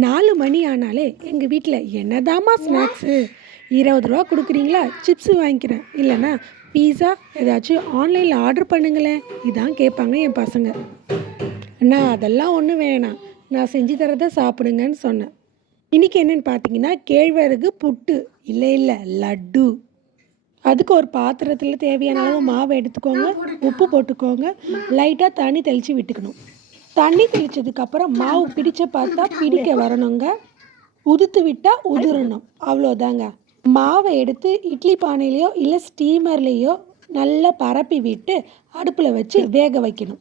4 மணி ஆனாலே எங்கள் வீட்டில் என்னதாம்மா ஸ்நாக்ஸு, 20 ரூபா கொடுக்குறீங்களா சிப்ஸு வாங்கிக்கிறேன், இல்லைன்னா பீஸா ஏதாச்சும் ஆன்லைனில் ஆர்டர் பண்ணுங்களேன், இதான் கேட்பாங்க என் பசங்க. நான் அதெல்லாம் ஒன்றும் வேணாம், நான் செஞ்சு தரதை சாப்பிடுங்கன்னு சொன்னேன். இன்றைக்கி என்னென்னு பார்த்தீங்கன்னா கேழ்வரகு புட்டு, இல்லை லட்டு. அதுக்கு ஒரு பாத்திரத்தில் தேவையான அளவு மாவு எடுத்துக்கோங்க, உப்பு போட்டுக்கோங்க, லைட்டாக தண்ணி தெளித்து விட்டுக்கணும். தண்ணி தெளித்ததுக்கப்புறம் மாவு பிடிச்ச பார்த்தா பிடிக்க வரணுங்க, உதுத்து விட்டால் உதிரணும், அவ்வளோதாங்க. மாவை எடுத்து இட்லி பானையிலையோ இல்லை ஸ்டீமர்லேயோ நல்லா பரப்பி விட்டு அடுப்பில் வச்சு வேக வைக்கணும்.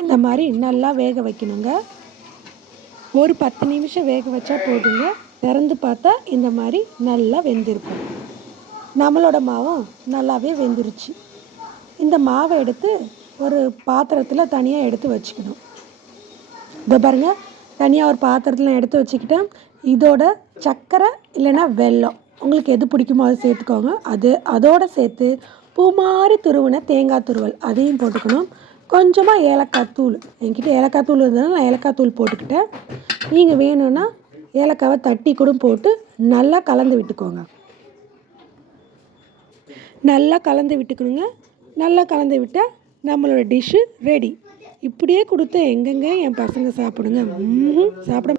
இந்த மாதிரி நல்லா வேக வைக்கணுங்க. ஒரு 10 நிமிஷம் வேக வச்சா போதுங்க. திறந்து பார்த்தா இந்த மாதிரி நல்லா வெந்திருக்கும். நம்மளோட மாவும் நல்லாவே வெந்துருச்சு. இந்த மாவை எடுத்து ஒரு பாத்திரத்தில் தனியாக எடுத்து வச்சுக்கணும். இதை பாருங்கள், தனியாக ஒரு பாத்திரத்தில் எடுத்து வச்சுக்கிட்டேன். இதோட சர்க்கரை இல்லைன்னா வெல்லம் உங்களுக்கு எது பிடிக்குமோ அதை சேர்த்துக்கோங்க. அதோடு சேர்த்து பூ மாதிரி துருவின தேங்காய் துருவல் அதையும் போட்டுக்கணும். கொஞ்சமாக ஏலக்காய் தூள், என்கிட்ட ஏலக்காய் தூள் இருந்ததுனால நான் ஏலக்காய் தூள் போட்டுக்கிட்டேன். நீங்கள் வேணும்னா ஏலக்காவை தட்டி கூட போட்டு நல்லா கலந்து விட்டுக்கோங்க. நல்லா கலந்து விட்டுக்கணுங்க. நல்லா கலந்து விட்டால் நம்மளோட டிஷ்ஷு ரெடி. இப்படியே கொடுத்து எங்கெங்க என் பசங்க சாப்பிடுங்க, சாப்பிட